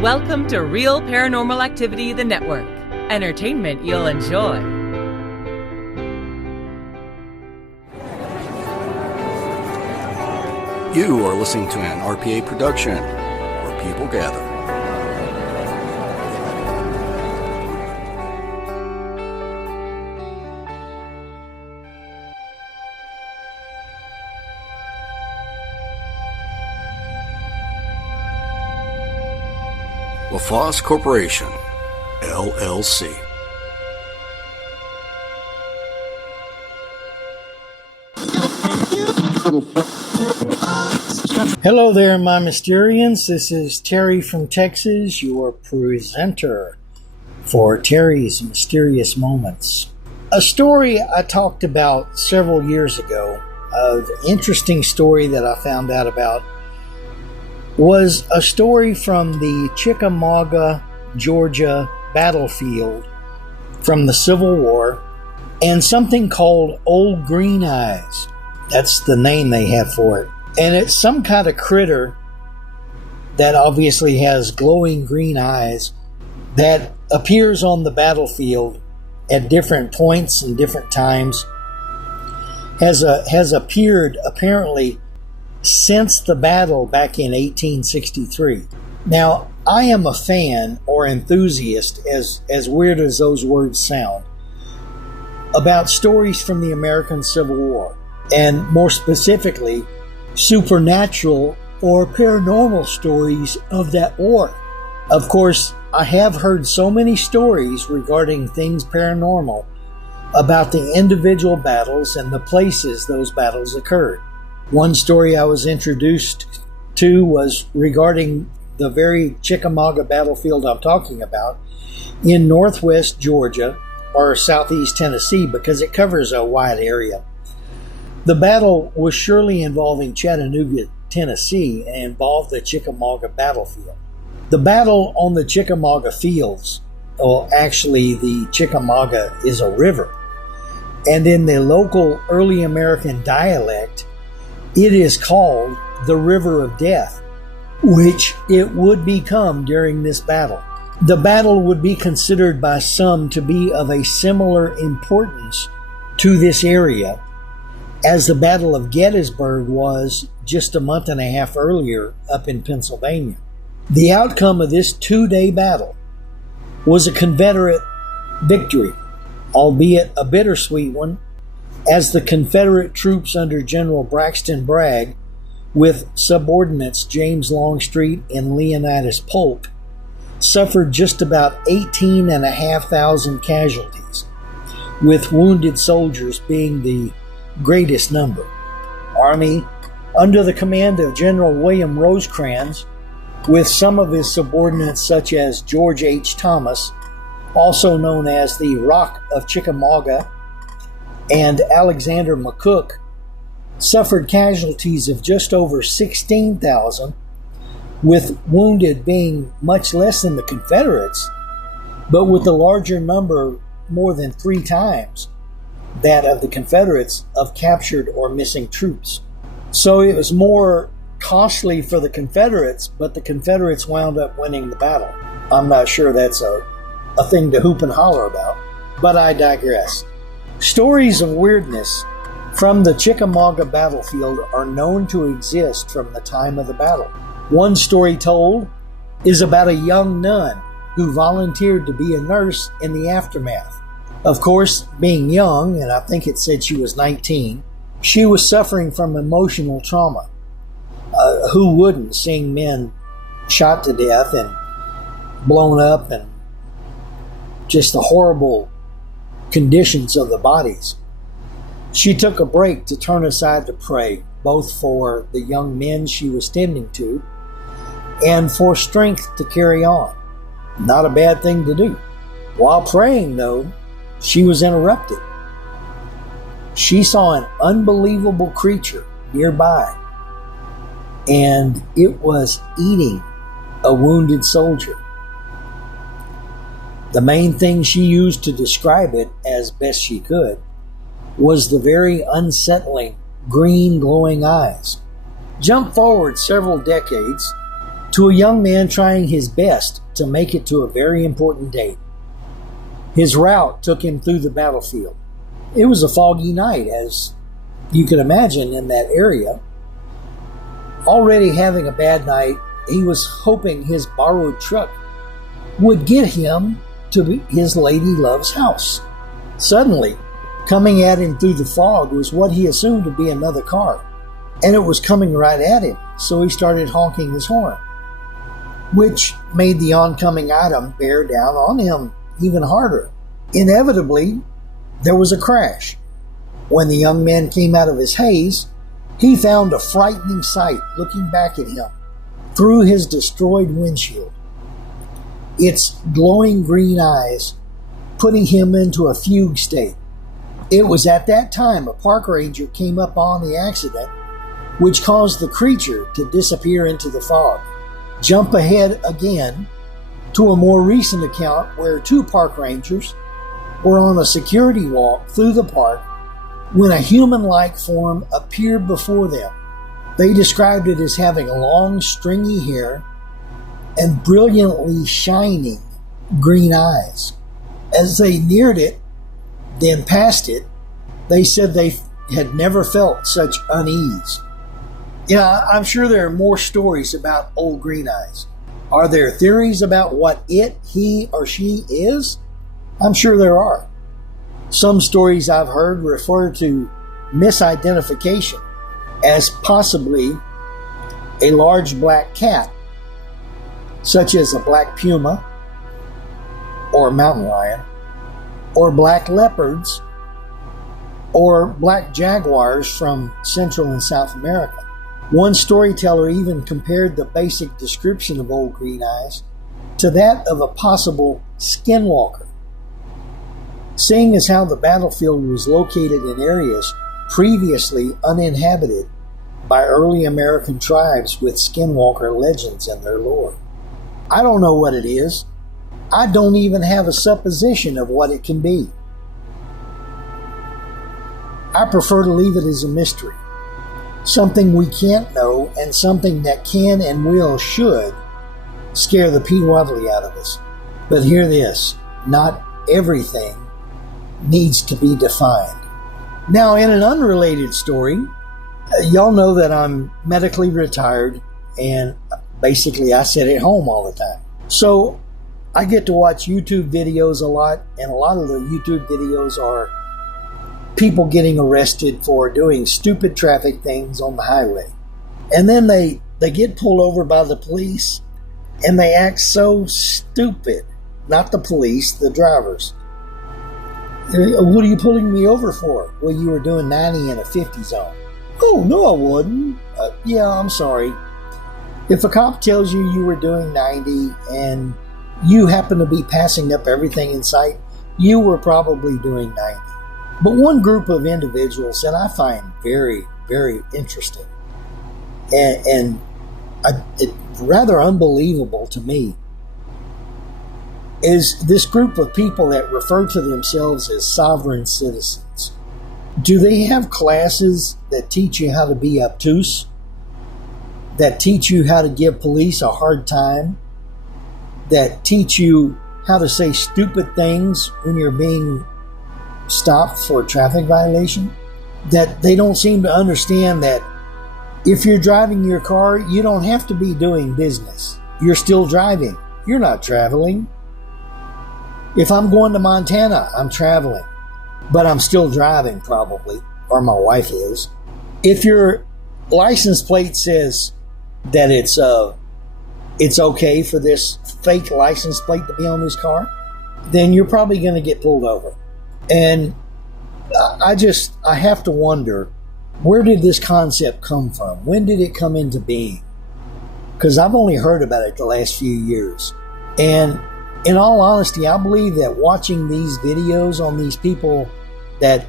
Welcome to Real Paranormal Activity, the network. Entertainment you'll enjoy. You are listening to an RPA production, where people gather. LaFosse Corporation, LLC. Hello there, my Mysterians. This is Terry from Texas, your presenter for Terry's Mysterious Moments. A story I talked about several years ago, an interesting story that I found out about, was a story from the Chickamauga, Georgia battlefield from the Civil War, and something called Old Green Eyes. That's the name they have for it. And it's some kind of critter that obviously has glowing green eyes that appears on the battlefield at different points and different times, has appeared apparently since the battle back in 1863. Now, I am a fan or enthusiast, as weird as those words sound, about stories from the American Civil War, and more specifically, supernatural or paranormal stories of that war. Of course, I have heard so many stories regarding things paranormal about the individual battles and the places those battles occurred. One story I was introduced to was regarding the very Chickamauga battlefield I'm talking about in northwest Georgia or southeast Tennessee, because it covers a wide area. The battle was surely involving Chattanooga, Tennessee, and involved the Chickamauga battlefield. The battle on the Chickamauga fields, actually the Chickamauga is a river, and in the local early American dialect, it is called the River of Death, which it would become during this battle. The battle would be considered by some to be of a similar importance to this area as the Battle of Gettysburg was just a month and a half earlier up in Pennsylvania. The outcome of this two-day battle was a Confederate victory, albeit a bittersweet one, as the Confederate troops under General Braxton Bragg, with subordinates James Longstreet and Leonidas Polk, suffered just about 18,500 casualties, with wounded soldiers being the greatest number. Army, under the command of General William Rosecrans, with some of his subordinates such as George H. Thomas, also known as the Rock of Chickamauga, and Alexander McCook, suffered casualties of just over 16,000, with wounded being much less than the Confederates, but with the larger number more than 3 times that of the Confederates of captured or missing troops. So it was more costly for the Confederates, but the Confederates wound up winning the battle. I'm not sure that's a thing to hoop and holler about, but I digress. Stories of weirdness from the Chickamauga battlefield are known to exist from the time of the battle. One story told is about a young nun who volunteered to be a nurse in the aftermath. Of course, being young, and I think it said she was 19, she was suffering from emotional trauma. Who wouldn't, seeing men shot to death and blown up and just the horrible conditions of the bodies? She took a break to turn aside to pray, both for the young men she was tending to and for strength to carry on. Not a bad thing to do. While praying, though, she was interrupted. She saw an unbelievable creature nearby, and it was eating a wounded soldier. The main thing she used to describe it, as best she could, was the very unsettling green glowing eyes. Jump forward several decades, to a young man trying his best to make it to a very important date. His route took him through the battlefield. It was a foggy night, as you can imagine, in that area. Already having a bad night, he was hoping his borrowed truck would get him to his lady love's house. Suddenly, coming at him through the fog was what he assumed to be another car, and it was coming right at him, so he started honking his horn, which made the oncoming item bear down on him even harder. Inevitably, there was a crash. When the young man came out of his haze, he found a frightening sight looking back at him through his destroyed windshield. Its glowing green eyes putting him into a fugue state. It was at that time a park ranger came up on the accident, which caused the creature to disappear into the fog. Jump ahead again to a more recent account where two park rangers were on a security walk through the park when a human-like form appeared before them. They described it as having long, stringy hair and brilliantly shining green eyes. As they neared it, then passed it, they said they had never felt such unease. Yeah, I'm sure there are more stories about old green eyes. Are there theories about what it, he, or she is? I'm sure there are. Some stories I've heard refer to misidentification as possibly a large black cat, such as a black puma or mountain lion, or black leopards, or black jaguars from Central and South America. One storyteller even compared the basic description of old green eyes to that of a possible skinwalker. Seeing as how the battlefield was located in areas previously uninhabited by early American tribes with skinwalker legends in their lore. I don't know what it is. I don't even have a supposition of what it can be. I prefer to leave it as a mystery. Something we can't know, and something that can and should scare the pee-waddly out of us. But hear this, not everything needs to be defined. Now, in an unrelated story, y'all know that I'm medically retired, and basically I sit at home all the time. So I get to watch YouTube videos a lot, and a lot of the YouTube videos are people getting arrested for doing stupid traffic things on the highway. And then they get pulled over by the police, and they act so stupid. Not the police, the drivers. What are you pulling me over for? Well, you were doing 90 in a 50 zone. Oh, no, I wasn't. Yeah, I'm sorry. If a cop tells you you were doing 90 and you happen to be passing up everything in sight, you were probably doing 90. But one group of individuals that I find very, very interesting and it's rather unbelievable to me is this group of people that refer to themselves as sovereign citizens. Do they have classes that teach you how to be obtuse? That teach you how to give police a hard time? That teach you how to say stupid things when you're being stopped for a traffic violation? That they don't seem to understand that if you're driving your car, you don't have to be doing business. You're still driving. You're not traveling. If I'm going to Montana, I'm traveling, but I'm still driving probably, or my wife is. If your license plate says that it's okay for this fake license plate to be on this car, then you're probably going to get pulled over. And I have to wonder, where did this concept come from? When did it come into being? Because I've only heard about it the last few years. And in all honesty, I believe that watching these videos on these people that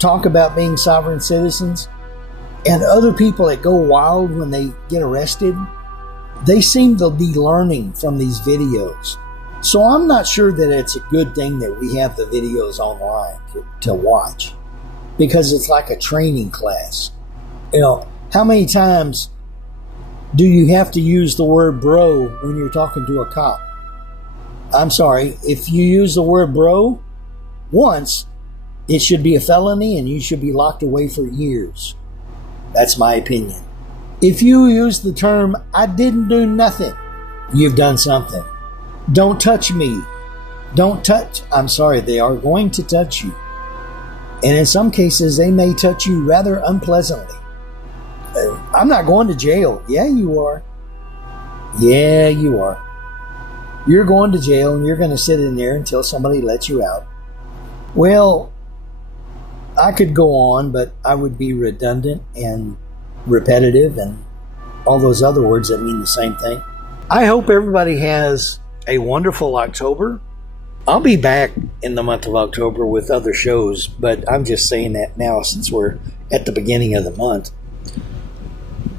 talk about being sovereign citizens and other people that go wild when they get arrested, they seem to be learning from these videos. So I'm not sure that it's a good thing that we have the videos online to watch, because it's like a training class. You know, how many times Do you have to use the word bro when you're talking to a cop? I'm sorry, if you use the word bro once, it should be a felony and you should be locked away for years. That's my opinion. If you use the term, I didn't do nothing, you've done something. Don't touch me. Don't touch. I'm sorry, they are going to touch you. And in some cases, they may touch you rather unpleasantly. I'm not going to jail. Yeah, you are. Yeah, you are. You're going to jail and you're going to sit in there until somebody lets you out. Well, I could go on, but I would be redundant and repetitive and all those other words that mean the same thing. I hope everybody has a wonderful October. I'll be back in the month of October with other shows, but I'm just saying that now since we're at the beginning of the month.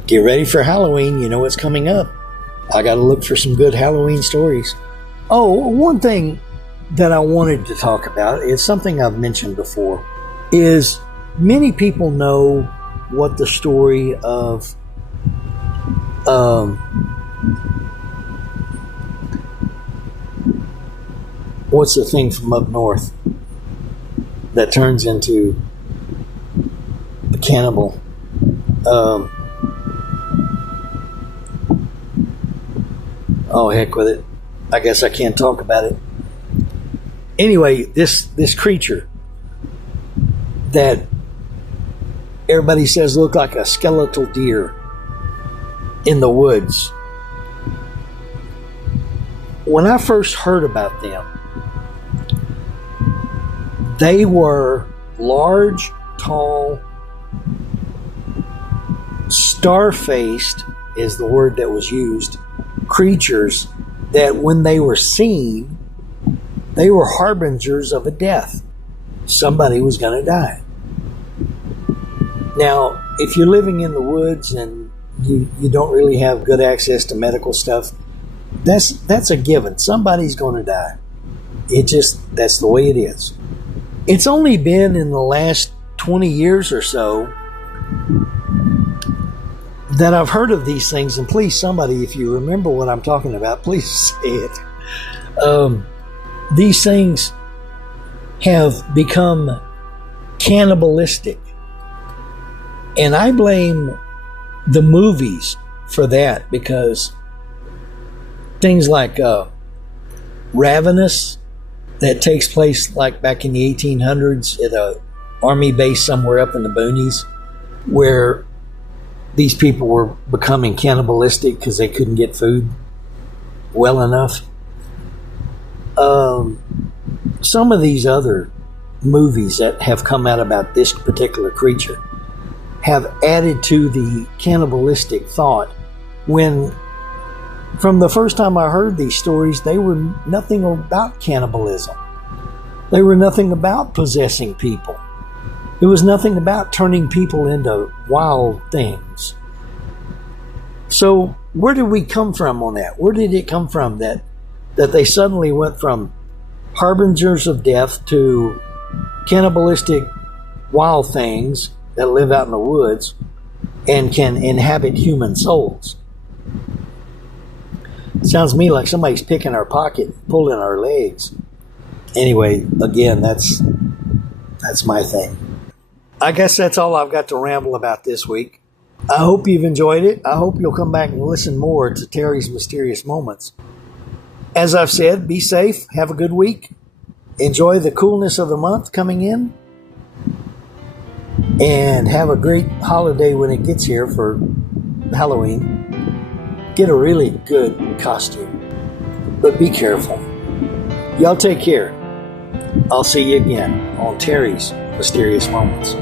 Get ready for Halloween. You know what's coming up. I got to look for some good Halloween stories. Oh, one thing that I wanted to talk about is something I've mentioned before, is many people know what the story of what's the thing from up north that turns into a cannibal? Oh, heck with it. I guess I can't talk about it. Anyway, this creature that everybody says looked like a skeletal deer in the woods. When I first heard about them, they were large, tall, star-faced is the word that was used, creatures that when they were seen, they were harbingers of a death. Somebody was going to die. Now, if you're living in the woods and you don't really have good access to medical stuff, that's a given. Somebody's going to die. That's the way it is. It's only been in the last 20 years or so that I've heard of these things, and please, somebody, if you remember what I'm talking about, please say it. These things have become cannibalistic, and I blame the movies for that, because things like Ravenous, that takes place like back in the 1800s at a army base somewhere up in the boonies, where these people were becoming cannibalistic because they couldn't get food well enough. Some of these other movies that have come out about this particular creature have added to the cannibalistic thought, when from the first time I heard these stories, they were nothing about cannibalism. They were nothing about possessing people. It was nothing about turning people into wild things. So where did we come from on that? Where did it come from that they suddenly went from harbingers of death to cannibalistic wild things that live out in the woods and can inhabit human souls? It sounds to me like somebody's picking our pocket, pulling our legs. Anyway, again, that's my thing. I guess that's all I've got to ramble about this week. I hope you've enjoyed it. I hope you'll come back and listen more to Terry's Mysterious Moments. As I've said, be safe, have a good week, enjoy the coolness of the month coming in, and have a great holiday when it gets here for Halloween. Get a really good costume, but be careful. Y'all take care. I'll see you again on Terry's Mysterious Moments.